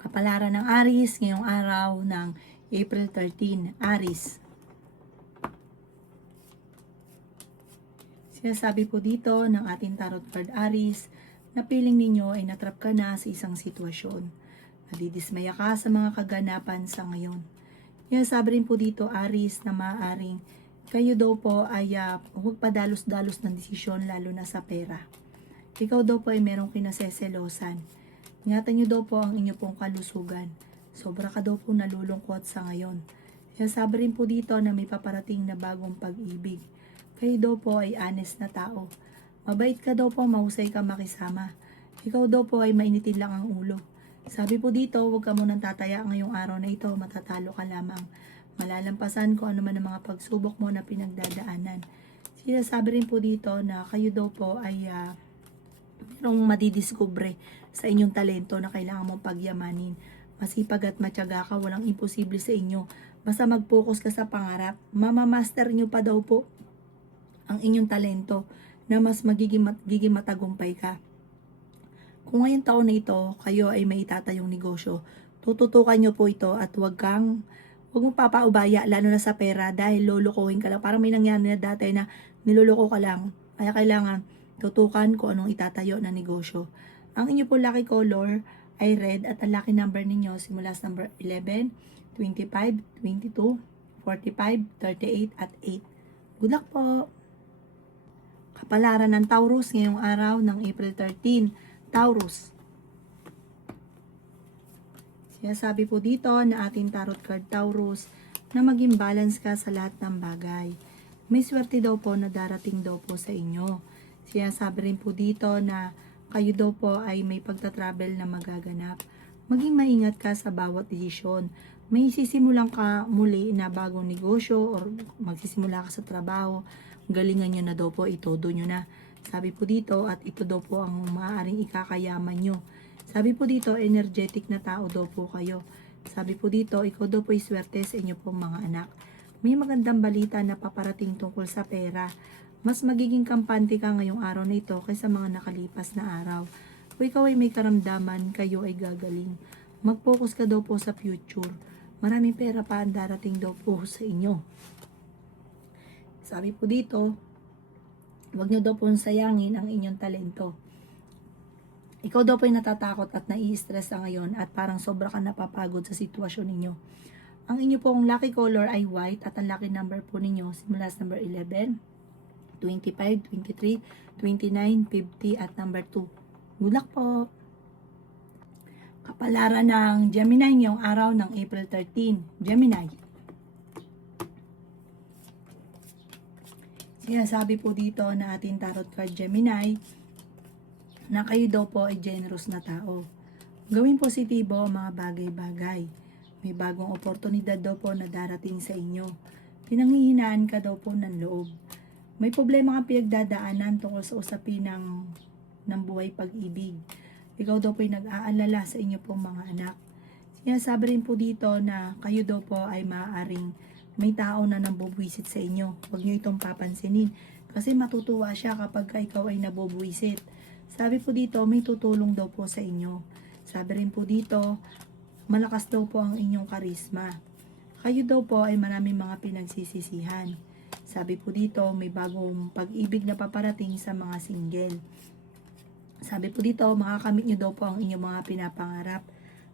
Kapalaran ng Aries ngayong araw ng April 13, Aries. Sinasabi po dito ng ating tarot card Aries na piling ninyo ay natrap ka na sa isang sitwasyon. Nadidismaya ka sa mga kaganapan sa ngayon. Sinasabi rin po dito Aries na maaaring kayo daw po ay huwag padalos-dalos ng desisyon lalo na sa pera. Ikaw daw po ay merong kinaseselosan. Ingatan nyo daw po ang inyo pong kalusugan. Sobra ka daw po nalulungkot sa ngayon. Sinasabi rin po dito na may paparating na bagong pag-ibig. Kayo daw po ay honest na tao. Mabait ka daw po, mahusay ka makisama. Ikaw daw po ay mainitin lang ang ulo. Sabi po dito, huwag ka munang tataya ngayong araw na ito, matatalo ka lamang. Malalampasan ko ano man ang mga pagsubok mo na pinagdadaanan. Sinasabi rin po dito na kayo daw po ay merong madidiskubre sa inyong talento na kailangan mong pagyamanin. Masipag at matyaga ka, walang imposible sa inyo. Basta mag-focus ka sa pangarap, mamamaster nyo pa daw po ang inyong talento na mas magiging matagumpay ka. Kung ngayong taon na ito, kayo ay may itatayong negosyo, tututukan nyo po ito at huwag mong papaubaya, lalo na sa pera, dahil lulukuhin ka lang. Parang may nangyari na dati na niluloko ka lang. Kaya kailangan tutukan kung anong itatayo na negosyo. Ang inyo po lucky color ay red at ang lucky number ninyo simula sa number 11, 25, 22, 45, 38 at 8. Good luck po! Kapalaran ng Taurus ngayong araw ng April 13. Taurus. Sinasabi po dito na ating tarot card Taurus na maging balance ka sa lahat ng bagay. May swerte daw po na darating daw po sa inyo. Sinasabi rin po dito na kayo daw po ay may pagta-travel na magaganap. Maging maingat ka sa bawat desisyon. May sisimulan ka muli na bagong negosyo or magsisimula ka sa trabaho. Galingan nyo na daw po, itodo nyo na. Sabi po dito at ito daw po ang maaaring ikakayaman nyo. Sabi po dito, energetic na tao daw po kayo. Sabi po dito, ikaw daw po ay swerte sa inyo pong mga anak. May magandang balita na paparating tungkol sa pera. Mas magiging kampante ka ngayong araw na ito kaysa mga nakalipas na araw. Kung ikaw ay may karamdaman, kayo ay gagaling. Mag-focus ka daw po sa future. Maraming pera pa ang darating daw po sa inyo. Sabi po dito, huwag nyo daw po sayangin ang inyong talento. Ikaw daw po ay natatakot at nai-stress sa ngayon at parang sobra ka napapagod sa sitwasyon ninyo. Ang inyo pong lucky color ay white at ang lucky number po ninyo simula sa number 11, 25, 23, 29, 50 at number 2. Good luck po! Kapalaran ng Gemini ngayong araw ng April 13. Gemini. Sinasabi po dito na ating tarot card Gemini na kayo daw po ay generous na tao. Gawin positibo ang mga bagay-bagay. May bagong oportunidad daw po na darating sa inyo. Pinanghihinaan ka daw po ng loob. May problema kang pinagdadaanan tungkol sa usapin ng buhay pag-ibig. Ikaw daw po ay nag-aalala sa inyo pong mga anak. Sinasabi rin po dito na kayo daw po ay maaaring may tao na nambubwisit sa inyo. Huwag nyo itong papansinin kasi matutuwa siya kapag ikaw ay nabubwisit. Sabi po dito, may tutulong daw po sa inyo. Sabi rin po dito, malakas daw po ang inyong karisma. Kayo daw po ay maraming mga pinagsisisihan. Sabi po dito, may bagong pag-ibig na paparating sa mga single. Sabi po dito, makakamit nyo daw po ang inyong mga pinapangarap.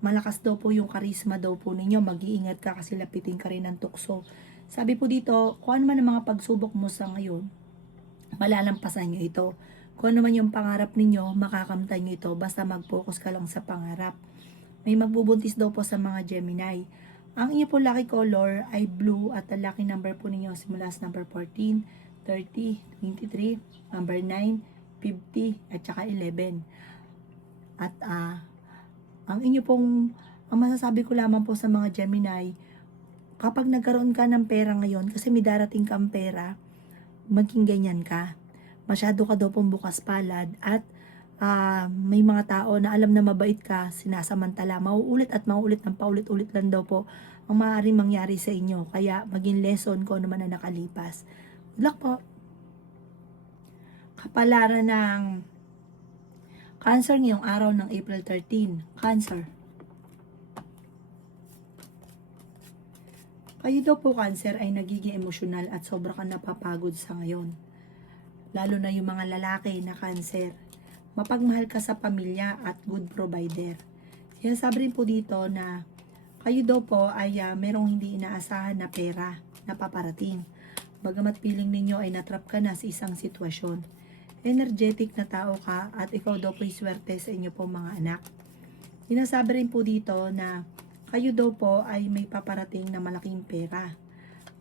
Malakas daw po yung karisma daw po ninyo. Mag-iingat ka kasi lapitin ka rin ng tukso. Sabi po dito, kung ano man ang mga pagsubok mo sa ngayon, malalampasan nyo ito. Kung ano man yung pangarap ninyo, makakamtan nyo ito. Basta mag-focus ka lang sa pangarap. May magbubuntis daw po sa mga Gemini. Ang inyo po lucky color ay blue at ang lucky number po ninyo simula sa number 14, 30, 23, number 9, 50, at saka 11. At ang inyo pong, ang masasabi ko lamang po sa mga Gemini, kapag nagkaroon ka ng pera ngayon, kasi may darating kang pera, maging ganyan ka. Masyado ka daw pong bukas palad at may mga tao na alam na mabait ka, sinasamantala, mauulit at mauulit ng paulit-ulit lang daw po ang maaaring mangyari sa inyo. Kaya maging lesson ko naman na nakalipas. Good luck po! Kapalaran ng Cancer ngayong araw ng April 13. Cancer. Kayo daw po Cancer ay nagiging emosyonal at sobra kang napapagod sa ngayon. Lalo na yung mga lalaki na Cancer. Mapagmahal ka sa pamilya at good provider. Sinasabi rin po dito na kayo daw po ay merong hindi inaasahan na pera na paparating. Bagamat feeling ninyo ay natrap ka na sa isang sitwasyon. Energetic na tao ka at ikaw daw po ay swerte sa inyo po mga anak. Sinasabi rin po dito na kayo daw po ay may paparating na malaking pera.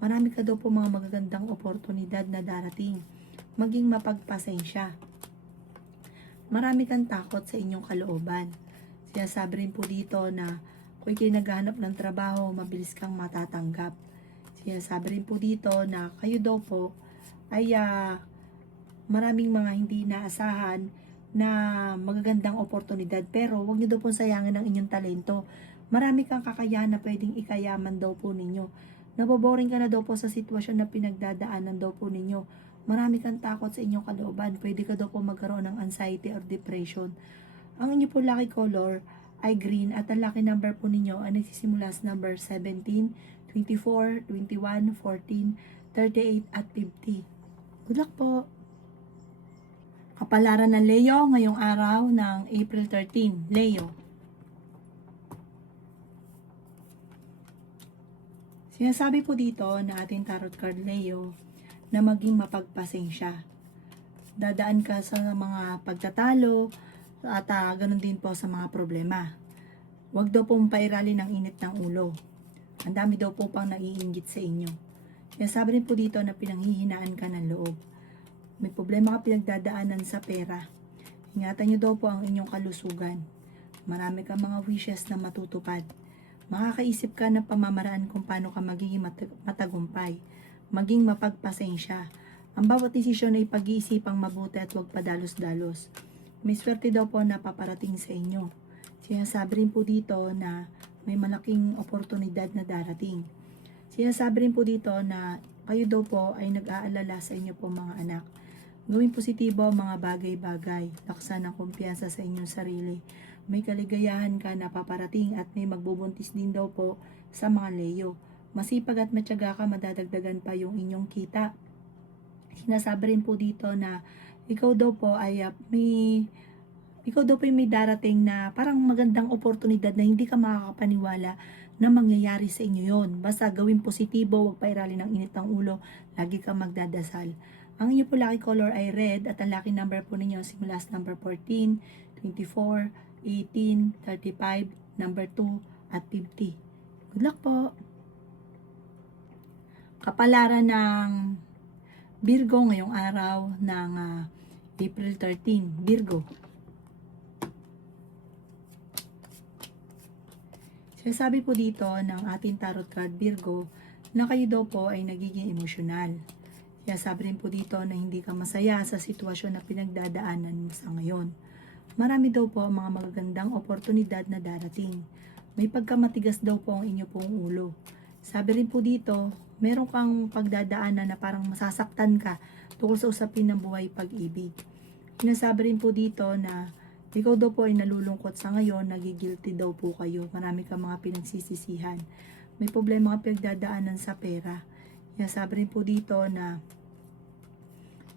Marami ka daw po mga magagandang oportunidad na darating. Maging mapagpasensya. Marami kang takot sa inyong kalooban. Sinasabi rin po dito na kung ikay naghahanap ng trabaho, mabilis kang matatanggap. Sinasabi rin po dito na kayo daw po ay maraming mga hindi inaasahan na magagandang oportunidad, pero huwag niyo daw po sayangin ang inyong talento. Marami kang kakayahan na pwedeng ikayaman daw po ninyo. Naboboring ka na daw po sa sitwasyon na pinagdadaanan daw po ninyo. Marami kang takot sa inyong kalooban. Pwede ka daw po magkaroon ng anxiety or depression. Ang inyo po lucky color ay green at ang lucky number po ninyo ay nagsisimula sa number 17, 24, 21, 14, 38 at 50. Good luck po! Kapalaran ng Leo ngayong araw ng April 13. Leo. Sinasabi po dito na ating tarot card Leo na maging mapagpasensya. Dadaan ka sa mga pagtatalo at ganun din po sa mga problema. Huwag daw pong pairali ng init ng ulo. Ang dami daw po pang naiinggit sa inyo. Sinasabi rin po dito na pinanghihinaan ka ng loob. May problema ka pinagdadaanan sa pera. Ingatan nyo daw po ang inyong kalusugan. Marami kang mga wishes na matutupad. Makakaisip ka ng pamamaraan kung paano ka magiging matagumpay. Maging mapagpasensya. Ang bawat desisyon ay pag-iisipang mabuti at huwag padalos-dalos. May swerte daw po na paparating sa inyo. Sinasabi rin po dito na may malaking oportunidad na darating. Sinasabi rin po dito na kayo daw po ay nag-aalala sa inyo po mga anak. Gawing positibo ang mga bagay-bagay. Laksan ang kumpiyansa sa inyong sarili. May kaligayahan ka na paparating at may magbubuntis din daw po sa mga Leo. Masipag at matyaga ka, madadagdagan pa yung inyong kita. Sinasabi rin po dito na ikaw daw po ay may darating na parang magandang oportunidad na hindi ka makakapaniwala na mangyayari sa inyo yon. Basta gawin positibo, huwag pairali ng init ng ulo, lagi kang magdadasal. Ang inyo po lucky color ay red at ang lucky number po ninyo simula sa number 14, 24, 18, 35, number 2, at 50. Good luck po! Kapalaran ng Virgo ngayong araw ng April 13. Virgo. Sinasabi po dito ng ating tarot card Virgo na kayo daw po ay nagiging emosyonal. Sinasabi rin po dito na hindi ka masaya sa sitwasyon na pinagdadaanan mo sa ngayon. Marami daw po ang mga magagandang oportunidad na darating. May pagkamatigas daw po ang inyo pong ulo. Sabi rin po dito, meron kang pagdadaanan na parang masasaktan ka tungkol sa usapin ng buhay pag-ibig. Sinasabi rin po dito na ikaw daw po ay nalulungkot sa ngayon, nagigilty daw po kayo. Marami kang mga pinagsisisihan. May problema ka pinagdadaanan sa pera. Sinasabi rin po dito na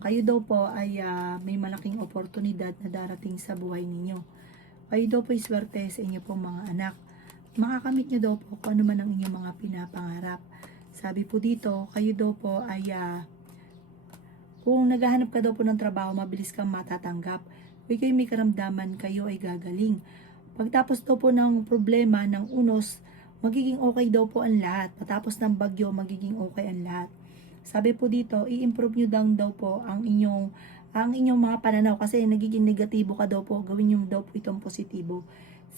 kayo daw po ay may malaking oportunidad na darating sa buhay ninyo. Kayo daw po ay swerte sa inyo pong mga anak. Makakamit nyo daw po kung ano man ang inyong mga pinapangarap. Sabi po dito, kayo daw po ay kung naghahanap ka daw po ng trabaho, mabilis kang matatanggap. Kung kayo may karamdaman, kayo ay gagaling. Pagtapos daw po ng problema ng unos, magiging okay daw po ang lahat. Patapos ng bagyo, magiging okay ang lahat. Sabi po dito, i-improve nyo daw po ang inyong mga pananaw kasi nagiging negatibo ka daw po, gawin nyo daw po itong positibo.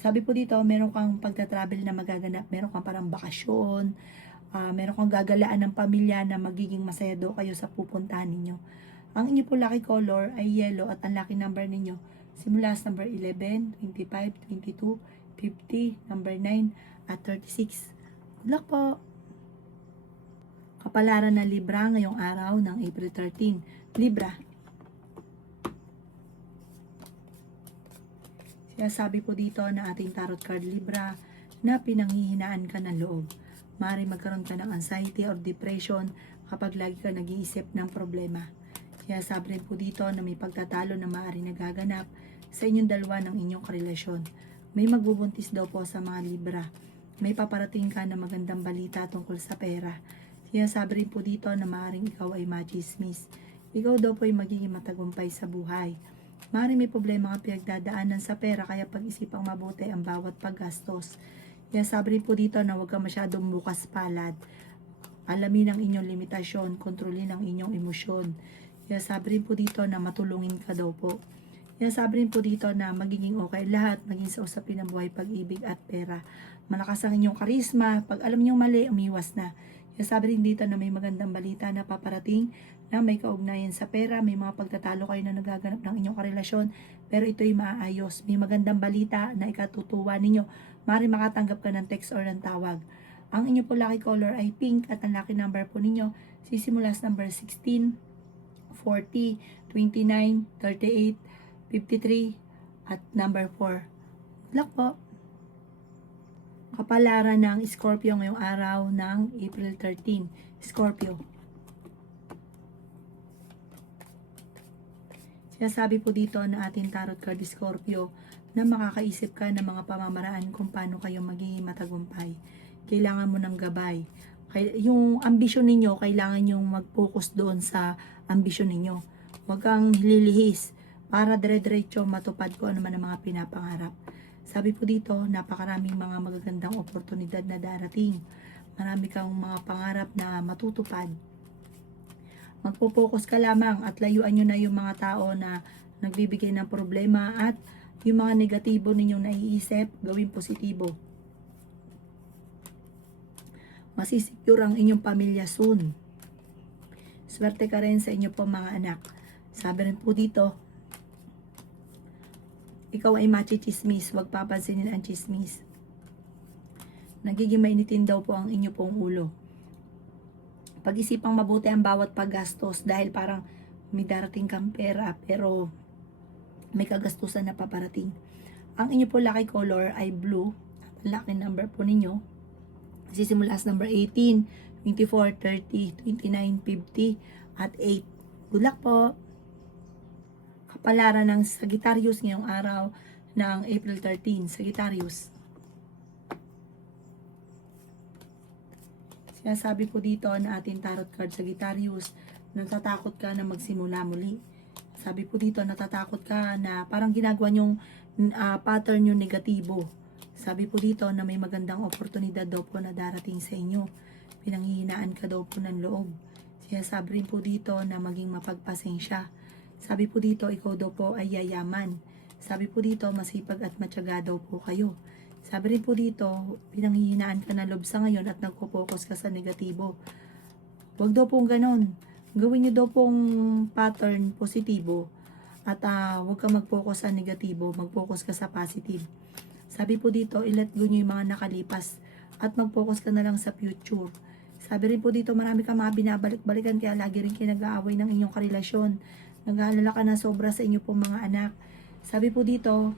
Sabi po dito, meron kang pagta-travel na magaganap, meron kang parang bakasyon, meron kang gagalaan ng pamilya na magiging masaya daw kayo sa pupuntahan ninyo. Ang inyo po lucky color ay yellow at ang lucky number ninyo simula sa number 11, 25, 22, 50, number 9 at 36. Good luck po! Kapalaran ng Libra ngayong araw ng April 13. Libra. Sinasabi po dito na ating tarot card Libra na pinanghihinaan ka ng loob. Maaaring magkaroon ka ng anxiety or depression kapag lagi ka nag-iisip ng problema. Kaya sabi rin po dito na may pagtatalo na maaaring nagaganap sa inyong dalawa ng inyong karelasyon. May magbubuntis daw po sa mga Libra. May paparating ka na magandang balita tungkol sa pera. Kaya sabi rin po dito na maaaring ikaw ay machismis. Ikaw daw po ay magiging matagumpay sa buhay. Maaaring may problema ka pinagdadaanan sa pera kaya pag-isipang mabuti ang bawat paggastos. Kaya sabi rin po dito na huwag ka masyadong bukas palad. Alamin ang inyong limitasyon, kontrolin ang inyong emosyon. Kaya sabi rin po dito na matulungin ka daw po. Kaya sabi rin po dito na magiging okay lahat, maging sa usapin ng buhay, pag-ibig at pera. Malakas ang inyong karisma, pag alam niyo mali, umiwas na. Kaya sabi rin dito na may magandang balita na paparating na may kaugnayan sa pera, may mga pagtatalo kayo na nagaganap ng inyong karelasyon, pero ito'y maayos. May magandang balita na ikatutuwa ninyo. Maaaring makatanggap ka ng text or ng tawag. Ang inyo po lucky color ay pink at ang lucky number po ninyo sisimula sa number 16, 40, 29, 38, 53, at number 4. Good luck po! Kapalaran ng Scorpio ngayong araw ng April 13. Scorpio. Sinasabi po dito na ating tarot card Scorpio na makakaisip ka ng mga pamamaraan kung paano kayo magiging matagumpay. Kailangan mo ng gabay. Yung ambisyon ninyo, kailangan nyong mag-focus doon sa ambisyon ninyo. Huwag kang lilihis para dire-diretso matupad ko ano man ang mga pinapangarap. Sabi po dito, napakaraming mga magagandang oportunidad na darating. Marami kang mga pangarap na matutupad. Magpo-focus ka lamang at layuan nyo na yung mga tao na nagbibigay ng problema at yung mga negatibo ninyong naiisip, gawing positibo. Masisecure ang inyong pamilya soon. Swerte ka rin sa inyo po mga anak. Sabi rin po dito, ikaw ay machismis, huwag papansinin ang chismis. Nagiging mainitin daw po ang inyo pong ulo. Pag-isipang mabuti ang bawat paggastos dahil parang may darating kang pera pero may kagastusan na paparating. Ang inyo po lucky color ay blue. Ang lucky number po ninyo sisimula sa number 18, 24, 30, 29, 50, at 8. Good luck po! Kapalaran ng Sagittarius ngayong araw ng April 13. Sagittarius. Sinasabi po dito na ating tarot card Sagittarius, natatakot ka na magsimula muli. Sabi po dito, natatakot ka na parang ginagawa nyong pattern yung negatibo. Sabi po dito na may magandang oportunidad daw po na darating sa inyo. Pinanghihinaan ka daw po ng loob. Sinasabi rin po dito na maging mapagpasensya. Sabi po dito, ikaw daw po ay yayaman. Sabi po dito, masipag at matyaga daw po kayo. Sabi rin po dito, pinanghihinaan ka ng loob sa ngayon at nagpo-focus ka sa negatibo. Huwag daw pong ganon. Gawin nyo daw pong pattern positibo. At huwag ka mag-focus sa negatibo, mag-focus ka sa positive. Sabi po dito, i-let go nyo yung mga nakalipas at mag-focus ka na lang sa future. Sabi rin po dito, marami kang mga binabalik-balikan kaya lagi rin kayo nag-aaway ng inyong karelasyon. Nag-aalala ka na sobra sa inyo pong mga anak. Sabi po dito,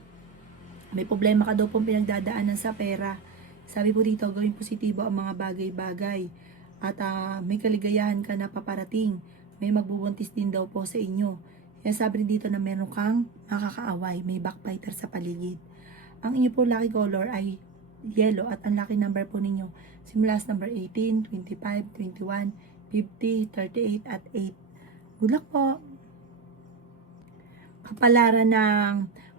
may problema ka daw pong pinagdadaanan sa pera. Sabi po dito, gawing positibo ang mga bagay-bagay. At may kaligayahan ka na paparating. May magbubuntis din daw po sa inyo. Kaya sabi rin dito na meron kang makakaaway. May backbiter sa paligid. Ang inyo po lucky color ay yellow at ang lucky number po ninyo simula sa number 18, 25, 21, 50, 38 at 8. Good luck po! Kapalaran ng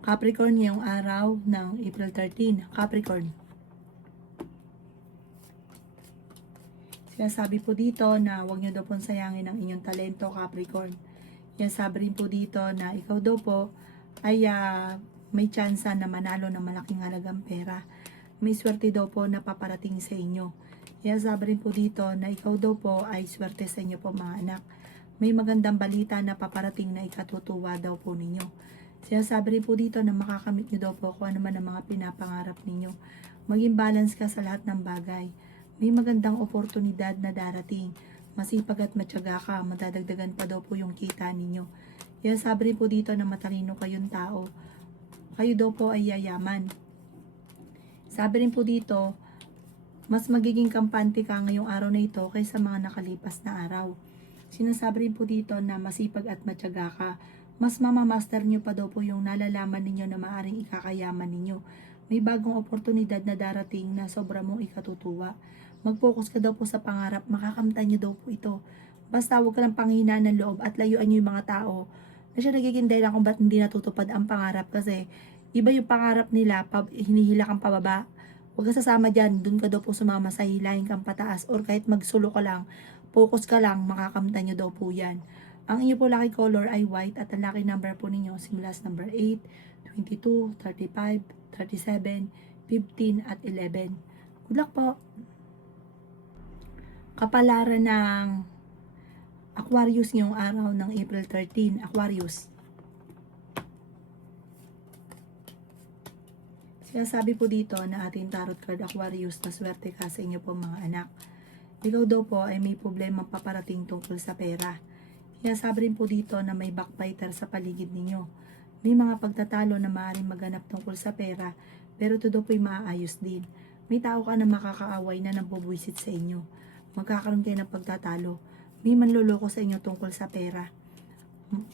Capricorn ngayong araw ng April 13. Capricorn. Sinasabi po dito na huwag nyo daw pong sayangin ang inyong talento, Capricorn. Yan sabi rin po dito na ikaw daw po ay may tsansa na manalo ng malaking halagang pera. May swerte daw po na paparating sa inyo. Yan sabi rin po dito na ikaw daw po ay swerte sa inyo po mga anak. May magandang balita na paparating na ikatutuwa daw po ninyo. Sinasabi rin po dito na makakamit nyo daw po kung ano man ang mga pinapangarap ninyo. Maging balance ka sa lahat ng bagay. May magandang oportunidad na darating. Masipag at matyaga ka, madadagdagan pa daw po yung kita ninyo. Kaya sabi rin po dito na matalino kayong tao. Kayo daw po ay yayaman. Sabi rin po dito, Mas magiging kampante ka ngayong araw na ito kaysa mga nakalipas na araw. Sinasabi rin po dito na masipag at matyaga ka. Mas mamamaster nyo pa daw po yung nalalaman ninyo na maaring ikakayaman ninyo. May bagong oportunidad na darating na sobra mong ikatutuwa. Mag-focus ka daw po sa pangarap, makakamtan nyo daw po ito. Basta huwag ka lang panghinaan ng loob at layuan nyo yung mga tao na siya nagiging dahilan kung ba't hindi natutupad ang pangarap kasi iba yung pangarap nila, hinihila kang pababa. Huwag ka sasama dyan, dun ka daw po sumama sa hilahin kang pataas or kahit magsulo ka lang, focus ka lang, makakamtan nyo daw po yan. Ang inyo po lucky color ay white at ang lucky number po ninyo simula sa number 8, 22, 35, 37, 15 at 11. Good luck po! Kapalaran ng Aquarius ngayong araw ng April 13, Aquarius. Sinasabi po dito na ating tarot card Aquarius na swerte ka sa inyo po mga anak. Ikaw daw po ay may problema paparating tungkol sa pera. Sinasabi rin po dito na may backbiter sa paligid ninyo. May mga pagtatalo na maaaring maganap tungkol sa pera, pero ito daw po ay maaayos din. May tao ka na makakaaway na nambubwisit sa inyo. Magkakaroon kayo ng pagtatalo. May manloloko sa inyo tungkol sa pera.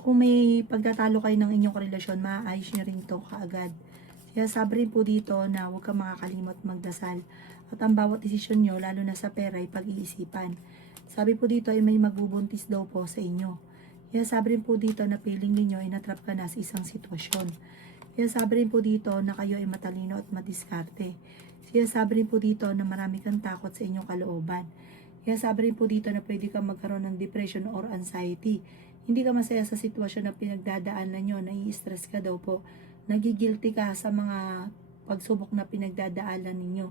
Kung may pagtatalo kayo ng inyong relasyon, maaayos nyo rin ito kaagad. Kaya sabi rin po dito na huwag kang makakalimot magdasal. At ang bawat desisyon nyo, lalo na sa pera, ay pag-iisipan. Sabi po dito ay may magbubuntis daw po sa inyo. Kaya sabi rin po dito na feeling ninyo ay natrap ka na sa isang sitwasyon. Kaya sabi rin po dito na kayo ay matalino at madiskarte. Kaya sabi rin po dito na marami kang takot sa inyong kalooban. Kaya sabi rin po dito na pwede kang magkaroon ng depression or anxiety. Hindi ka masaya sa sitwasyon na pinagdadaanan nyo, nai-stress ka daw po. Nagigilty ka sa mga pagsubok na pinagdadaanan ninyo.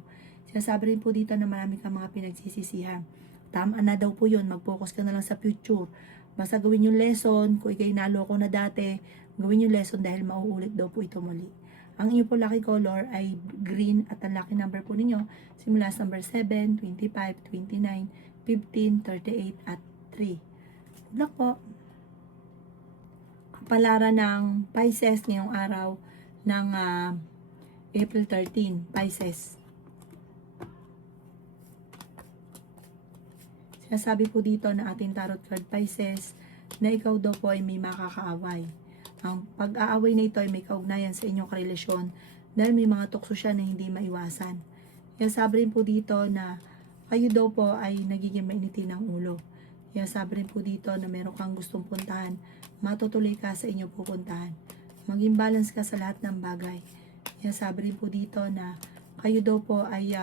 Sinasabi rin po dito na marami kang mga pinagsisisihan. Tama na daw po yun, mag-focus ka na lang sa future. Basta gawin yung lesson, kung ikay naloko na dati, gawin yung lesson dahil mauulit daw po ito muli. Ang inyo po lucky color ay green at ang lucky number po ninyo simula sa number 7, 25, 29, 15, 38 at 3. Good luck po! Kapalaran ng Pisces ngayong araw ng April 13, Pisces. Sinasabi po dito na ating tarot card Pisces na ikaw daw po ay may makakaaway. Ang pag-aaway na ito ay may kaugnayan sa inyong karelasyon dahil may mga tukso siya na hindi maiwasan. Kaya sabi rin po dito na kayo daw po ay nagiging mainitin ng ulo. Kaya sabi rin po dito na meron kang gustong puntahan, matutuloy ka sa inyong pupuntahan. Maging balance ka sa lahat ng bagay. Kaya sabi rin po dito na kayo daw po ay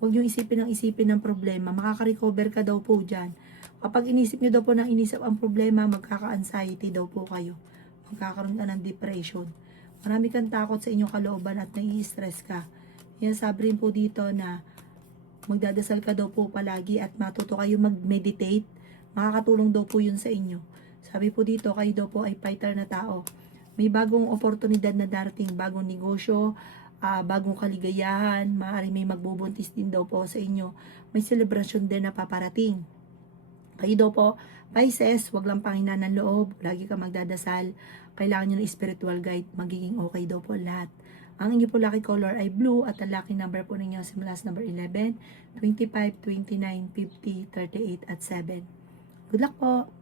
huwag yung isipin ng problema. Makaka-recover ka daw po dyan. Kapag inisip nyo daw po ng inisip ang problema, magkaka-anxiety daw po kayo. Magkakaroon ka ng depression. Marami kang takot sa inyong kalooban at nai-stress ka. Kaya sabi rin po dito na magdadasal ka daw po palagi at matuto kayo mag-meditate. Makakatulong daw po yun sa inyo. Sabi po dito, kayo daw po ay fighter na tao. May bagong oportunidad na darating, bagong negosyo, bagong kaligayahan, maaari may magbubuntis din daw po sa inyo. May celebration din na paparating. Kayo daw po, Pisces, wag lang panghinaan ng loob, lagi ka magdadasal, kailangan nyo ng spiritual guide, magiging okay daw po lahat. Ang inyo po lucky color ay blue at ang lucky number po ninyo simula sa number 11, 25, 29, 50, 38 at 7. Good luck po!